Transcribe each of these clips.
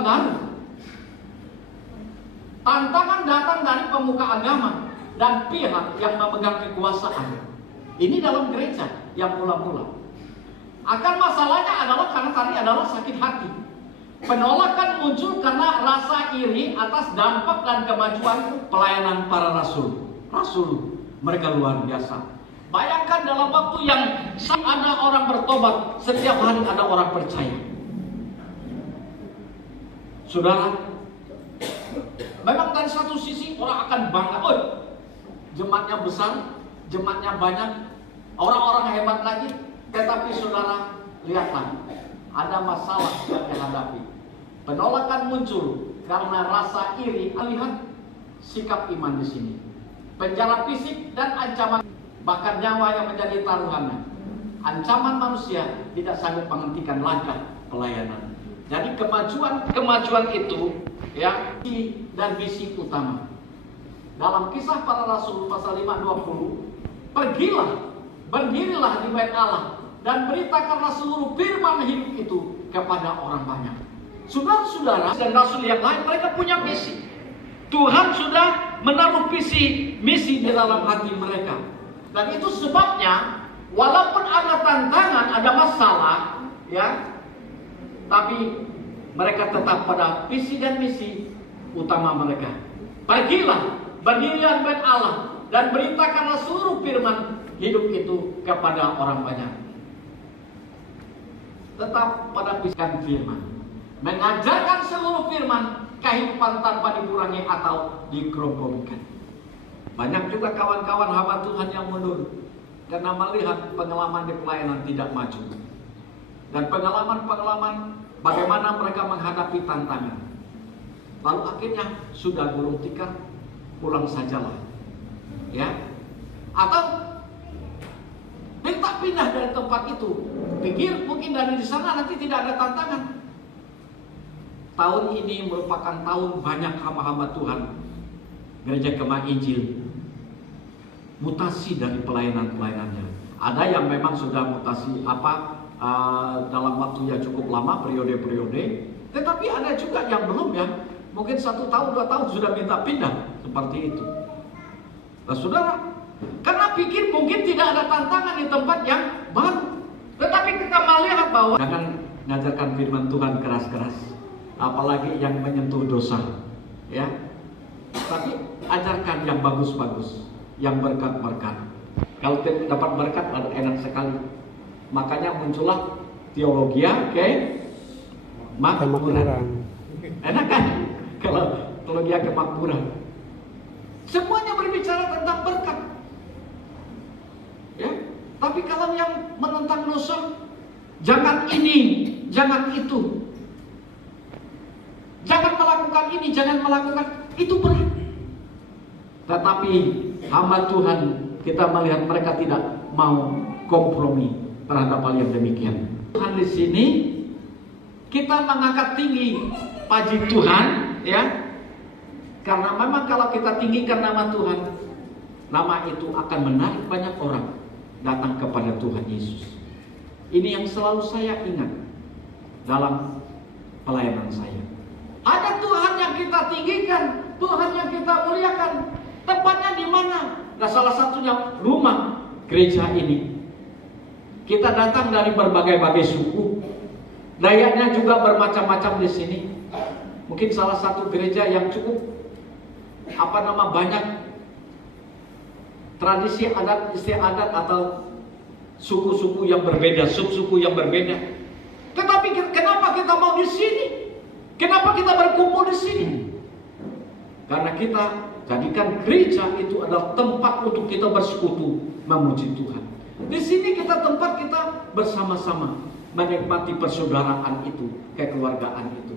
pengaruh. Tantangan datang dari pemuka agama dan pihak yang memegang kekuasaan. Ini dalam gereja yang mula-mula. Akan masalahnya adalah karena tadi adalah sakit hati. Penolakan muncul karena rasa iri atas dampak dan kemajuan pelayanan para rasul. Rasul mereka luar biasa. Bayangkan dalam waktu yang ada orang bertobat, setiap hari ada orang percaya. Saudara, memang dari satu sisi orang akan bangga, oh, jemaatnya besar, jemaatnya banyak, orang-orang hebat lagi. Tetapi saudara, lihatlah, ada masalah yang dihadapi. Penolakan muncul karena rasa iri. Lihat sikap iman di sini. Penjara fisik dan ancaman, bahkan nyawa yang menjadi taruhannya. Ancaman manusia tidak sanggup menghentikan langkah pelayanan. Jadi kemajuan itu ya, dan misi utama. Dalam Kisah Para Rasul pasal 5:20, pergilah, berdirilah di bait Allah dan beritakanlah seluruh firman hidup itu kepada orang banyak. Saudara-saudara dan rasul yang lain, mereka punya misi. Tuhan sudah menaruh misi di dalam hati mereka. Dan itu sebabnya walaupun ada tantangan, ada masalah, ya, tapi mereka tetap pada visi dan misi utama mereka. Pergilah, berdirilah di bait Allah dan beritakanlah seluruh firman hidup itu kepada orang banyak. Tetap pada visi firman, mengajarkan seluruh firman, kehidupan tanpa dikurangi atau digrogomikan. Banyak juga kawan-kawan hamba Tuhan yang mundur karena melihat pengalaman di pelayanan tidak maju. Dan pengalaman-pengalaman bagaimana mereka menghadapi tantangan. Lalu akhirnya sudah gulung tikar, pulang sajalah. Ya. Atau minta pindah dari tempat itu. Pikir mungkin dari di sana nanti tidak ada tantangan. Tahun ini merupakan tahun banyak hamba-hamba Tuhan Gereja Kemah Injil mutasi dari pelayanan-pelayanannya. Ada yang memang sudah mutasi dalam waktu yang cukup lama, periode-periode. Tetapi ada juga yang belum, ya. Mungkin 1 tahun, 2 tahun sudah minta pindah seperti itu. Nah, saudara, karena pikir mungkin tidak ada tantangan di tempat yang baru. Tetapi kita melihat bahwa jangan mengajarkan firman Tuhan keras-keras, apalagi yang menyentuh dosa, ya. Tapi ajarkan yang bagus-bagus, yang berkat-berkat. Kalau dapat berkat enak sekali. Makanya muncullah teologi kemakmuran. Enak kan? Kalau teologi kemakmuran. Semuanya berbicara tentang berkat. Ya. Tapi kalau yang menentang dosa, jangan ini, jangan itu. Jangan melakukan ini, jangan melakukan itu, berat. Tetapi hamba Tuhan, kita melihat mereka tidak mau kompromi terhadap hal yang demikian. Tuhan di sini kita mengangkat tinggi puji Tuhan, ya. Karena memang kalau kita tinggikan nama Tuhan, nama itu akan menarik banyak orang datang kepada Tuhan Yesus. Ini yang selalu saya ingat dalam pelayanan saya. Ada Tuhan yang kita tinggikan, Tuhan yang kita muliakan. Tempatnya di mana? Nah, salah satunya rumah gereja ini. Kita datang dari berbagai-bagai suku. Dayanya juga bermacam-macam di sini. Mungkin salah satu gereja yang cukup banyak tradisi adat, istiadat atau suku-suku yang berbeda, suku-suku yang berbeda. Tetapi kenapa kita mau di sini? Kenapa kita berkumpul di sini? Karena kita jadikan gereja itu adalah tempat untuk kita bersekutu memuji Tuhan. Di sini tempat kita bersama-sama menikmati persaudaraan itu, kekeluargaan itu.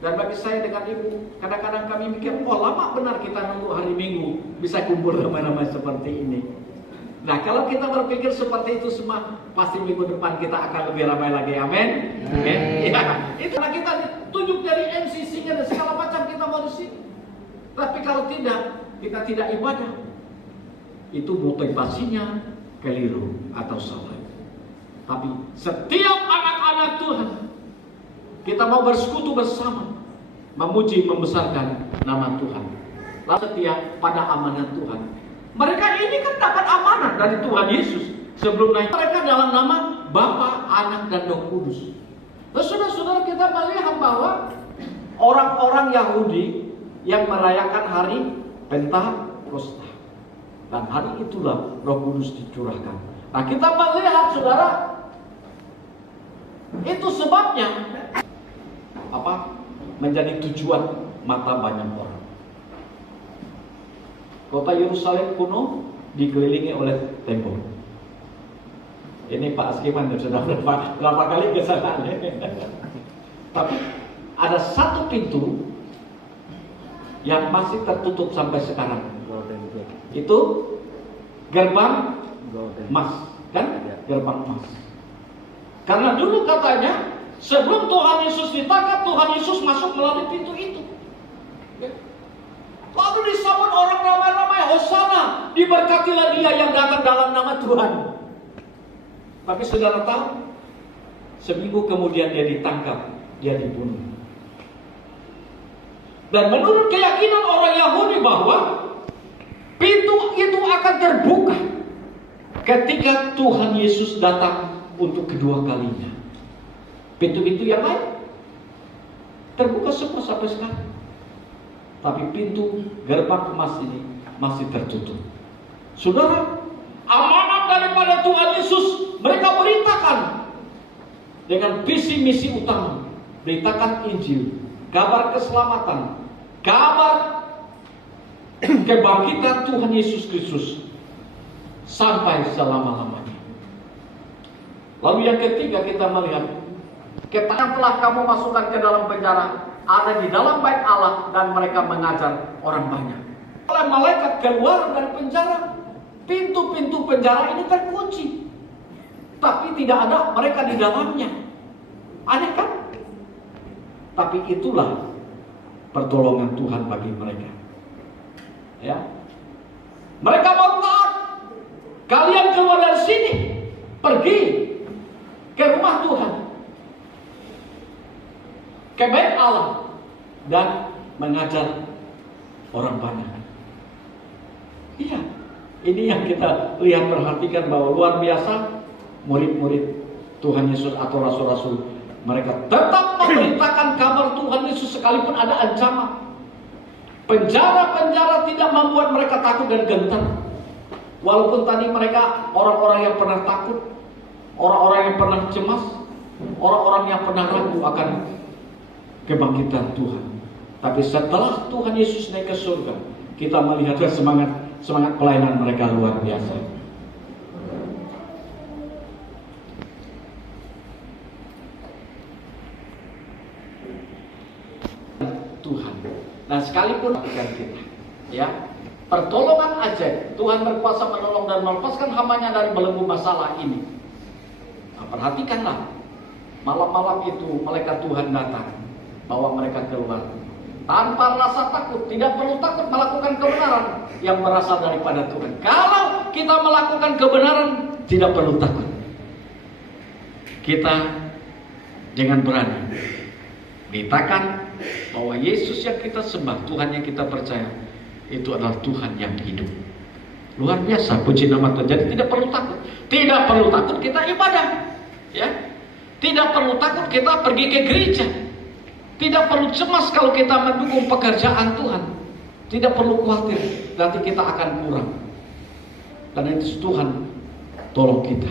Dan bagi saya dengan ibu, kadang-kadang kami mikir, lama benar kita nunggu hari Minggu bisa kumpul ramai-ramai seperti ini. Nah, kalau kita berpikir seperti itu semua, pasti minggu depan kita akan lebih ramai lagi. Amin. Ya, itu karena kita tunjuk dari MCC-nya dan segala macam kita mau di sini. Tapi kalau tidak, kita tidak ibadah, itu motivasinya keliru atau salah. Tapi setiap anak-anak Tuhan Kita mau bersekutu bersama, memuji, membesarkan nama Tuhan. Lalu setia pada amanat Tuhan. Mereka ini kan dapat amanat dari Tuhan Yesus sebelum naik. Mereka dalam nama Bapa, Anak, dan Roh Kudus. Terus saudara-saudara, kita melihat bahwa orang-orang Yahudi yang merayakan hari Pentakosta, dan hari itulah Roh Kudus dicurahkan. Nah, kita melihat saudara, itu sebabnya menjadi tujuan mata banyak orang. Kota Yerusalem kuno dikelilingi oleh tembok. Ini Pak Askiman sudah berapa kali ke sana. Tapi ada satu pintu yang masih tertutup sampai sekarang. Itu gerbang emas, kan? Gerbang emas. Karena dulu katanya sebelum Tuhan Yesus ditangkap, Tuhan Yesus masuk melalui pintu itu. Lalu disambut orang ramai-ramai, Hosana, diberkatilah dia yang datang dalam nama Tuhan. Tapi saudara tahu, seminggu kemudian dia ditangkap, dia dibunuh. Dan menurut keyakinan orang Yahudi bahwa pintu itu akan terbuka ketika Tuhan Yesus datang untuk kedua kalinya. Pintu-pintu yang lain terbuka semua sampai sekarang. Tapi pintu gerbang emas ini masih tertutup. Saudara, amanat daripada Tuhan Yesus mereka beritakan dengan visi misi utama. Beritakan Injil, kabar keselamatan, kabar kebangkitan Tuhan Yesus Kristus sampai selama-lamanya. Lalu yang ketiga kita melihat, ketika telah kamu masukkan ke dalam penjara, ada di dalam bait Allah dan mereka mengajar orang banyak. Oleh malaikat keluar dari penjara, pintu-pintu penjara ini terkunci, tapi tidak ada mereka di dalamnya. Aneh kan? Tapi itulah pertolongan Tuhan bagi mereka. Ya, mereka mau taat. Kalian keluar dari sini, pergi ke rumah Tuhan, ke bait Allah, dan mengajar orang banyak. Iya, ini yang kita lihat, perhatikan bahwa luar biasa murid-murid Tuhan Yesus atau rasul-rasul, mereka tetap memberitakan kabar Tuhan Yesus sekalipun ada ancaman. Penjara-penjara tidak membuat mereka takut dan gentar. Walaupun tadi mereka orang-orang yang pernah takut, orang-orang yang pernah cemas, orang-orang yang pernah ragu akan kebangkitan Tuhan. Tapi setelah Tuhan Yesus naik ke surga, kita melihat semangat pelayanan mereka luar biasa. Tuhan. Dan sekalipun kita, ya, pertolongan ajaib, Tuhan berkuasa menolong dan melepaskan hambanya dari belenggu masalah ini. Nah, perhatikanlah, malam-malam itu malaikat Tuhan datang, bawa mereka keluar tanpa rasa takut. Tidak perlu takut melakukan kebenaran yang berasal daripada Tuhan. Kalau kita melakukan kebenaran, tidak perlu takut. Kita dengan berani beritakan bahwa Yesus yang kita sembah, Tuhan yang kita percaya, itu adalah Tuhan yang hidup. Luar biasa, puji nama Tuhan. Jadi tidak perlu takut. Tidak perlu takut kita ibadah, ya. Tidak perlu takut kita pergi ke gereja. Tidak perlu cemas kalau kita mendukung pekerjaan Tuhan. Tidak perlu khawatir nanti kita akan kurang. Karena itu Tuhan tolong kita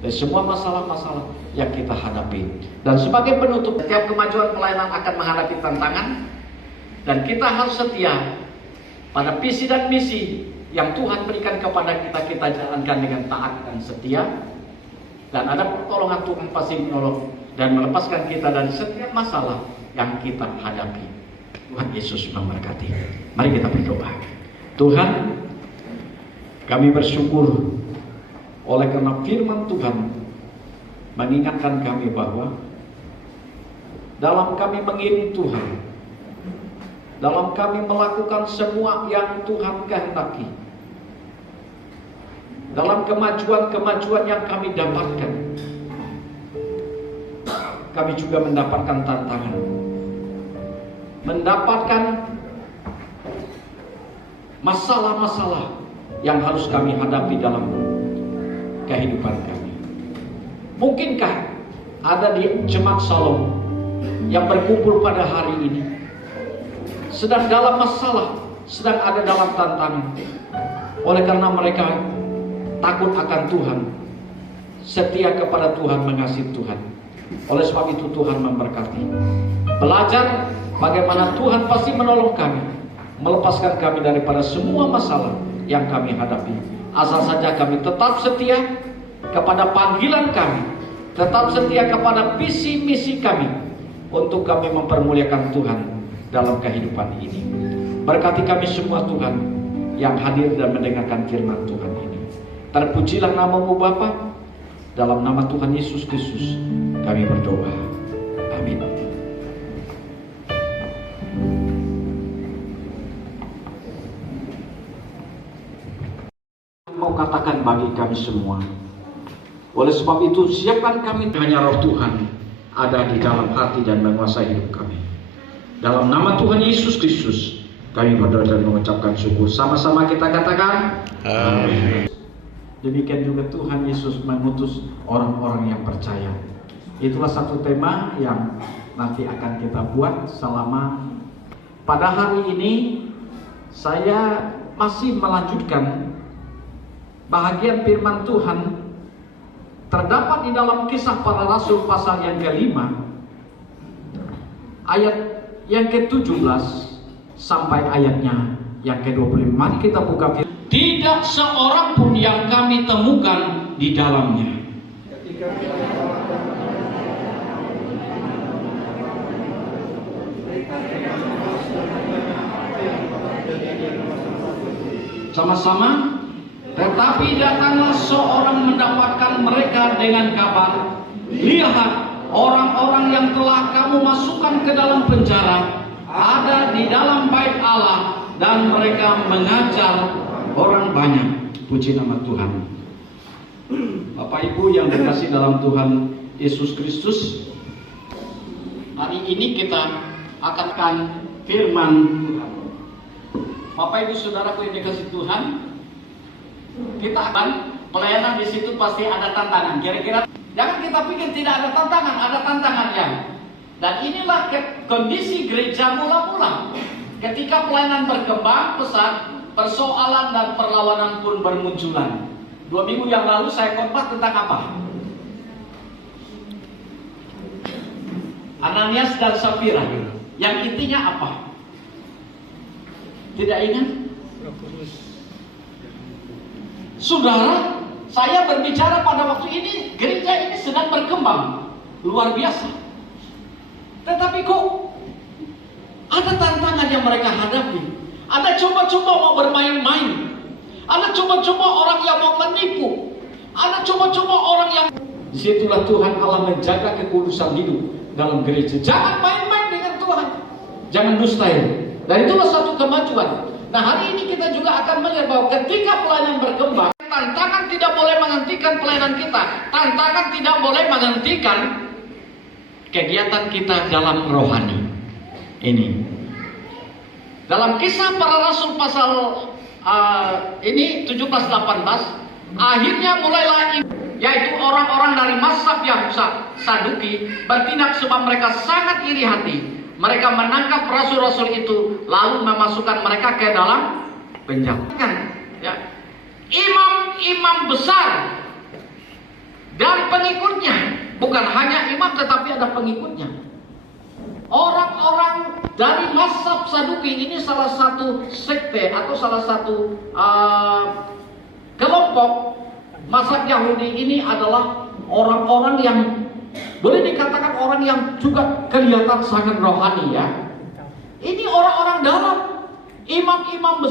dari semua masalah-masalah yang kita hadapi. Dan sebagai penutup, setiap kemajuan pelayanan akan menghadapi tantangan, dan kita harus setia pada visi dan misi yang Tuhan berikan kepada kita. Kita jalankan dengan taat dan setia, dan ada pertolongan Tuhan pasti menolong dan melepaskan kita dari setiap masalah yang kita hadapi. Tuhan Yesus memberkati. Mari kita berdoa. Tuhan, kami bersyukur oleh karena firman Tuhan mengingatkan kami bahwa dalam kami mengiring Tuhan, dalam kami melakukan semua yang Tuhan kehendaki, dalam kemajuan-kemajuan yang kami dapatkan, kami juga mendapatkan tantangan, mendapatkan masalah-masalah yang harus kami hadapi dalam kehidupan kami. Mungkinkah ada di Jemaat Shalom yang berkumpul pada hari ini sedang dalam masalah, sedang ada dalam tantangan, oleh karena mereka takut akan Tuhan, setia kepada Tuhan, mengasihi Tuhan. Oleh sebab itu Tuhan memberkati. Belajar bagaimana Tuhan pasti menolong kami, melepaskan kami daripada semua masalah yang kami hadapi. Asal saja kami tetap setia kepada panggilan kami, tetap setia kepada visi misi kami, untuk kami mempermuliakan Tuhan dalam kehidupan ini. Berkati kami semua Tuhan yang hadir dan mendengarkan firman Tuhan ini. Terpujilah nama-Mu Bapa. Dalam nama Tuhan Yesus Kristus kami berdoa. Amin. Mau katakan bagi kami semua, oleh sebab itu siapkan kami, hanya Roh Tuhan ada di dalam hati dan menguasai hidup kami. Dalam nama Tuhan Yesus Kristus kami berdoa dan mengucapkan syukur. Sama-sama kita katakan amin. Demikian juga Tuhan Yesus mengutus orang-orang yang percaya. Itulah satu tema yang nanti akan kita buat selama pada hari ini. Saya masih melanjutkan bahagian firman Tuhan terdapat di dalam Kisah Para Rasul pasal yang ke-5 ayat yang ke-17 sampai ayatnya yang ke-25. Mari kita buka firman. Tidak seorang pun yang kami temukan di dalamnya. Sama-sama. Tetapi datanglah seorang mendapatkan mereka dengan kabar, lihat, orang-orang yang telah kamu masukkan ke dalam penjara ada di dalam bait Allah, dan mereka mengajar orang banyak. Puji nama Tuhan. Bapak Ibu yang dikasihi dalam Tuhan Yesus Kristus, hari ini kita akan firman Tuhan. Bapak Ibu Saudaraku yang dikasihi Tuhan, kita akan pelayanan di situ pasti ada tantangan. Kira-kira jangan kita pikir tidak ada tantangan, ada tantangannya. Dan inilah kondisi gereja mula-mula. Ketika pelayanan berkembang pesat, persoalan dan perlawanan pun bermunculan. 2 minggu yang lalu saya khotbah tentang apa? Ananias dan Safira. Yang intinya apa? Tidak ingat? Saudara, saya berbicara pada waktu ini, gereja ini sedang berkembang luar biasa. Tetapi kok ada tantangan yang mereka hadapi. Ada coba-coba mau bermain-main. Ada coba-coba orang yang mau menipu. Ada coba-coba orang yang... Disitulah Tuhan Allah menjaga kekudusan hidup dalam gereja. Jangan main-main dengan Tuhan. Jangan dustakan. Dan itulah satu kemajuan. Nah, hari ini kita juga akan melihat bahwa ketika pelayanan berkembang, tantangan tidak boleh menghentikan pelayanan kita. Tantangan tidak boleh menghentikan kegiatan kita dalam rohani. Ini dalam Kisah Para Rasul pasal ini 17-18, akhirnya mulailah, yaitu orang-orang dari mazhab Saduki bertindak sebab mereka sangat iri hati. Mereka menangkap rasul-rasul itu lalu memasukkan mereka ke dalam penjara. Ya. Imam-imam besar dan pengikutnya, bukan hanya imam tetapi ada pengikutnya. Orang-orang dari mazhab Saduki ini salah satu sekte atau salah satu kelompok mazhab Yahudi. Ini adalah orang-orang yang boleh dikatakan orang yang juga kelihatan sangat rohani ya. Ini orang-orang dalam, imam-imam besar.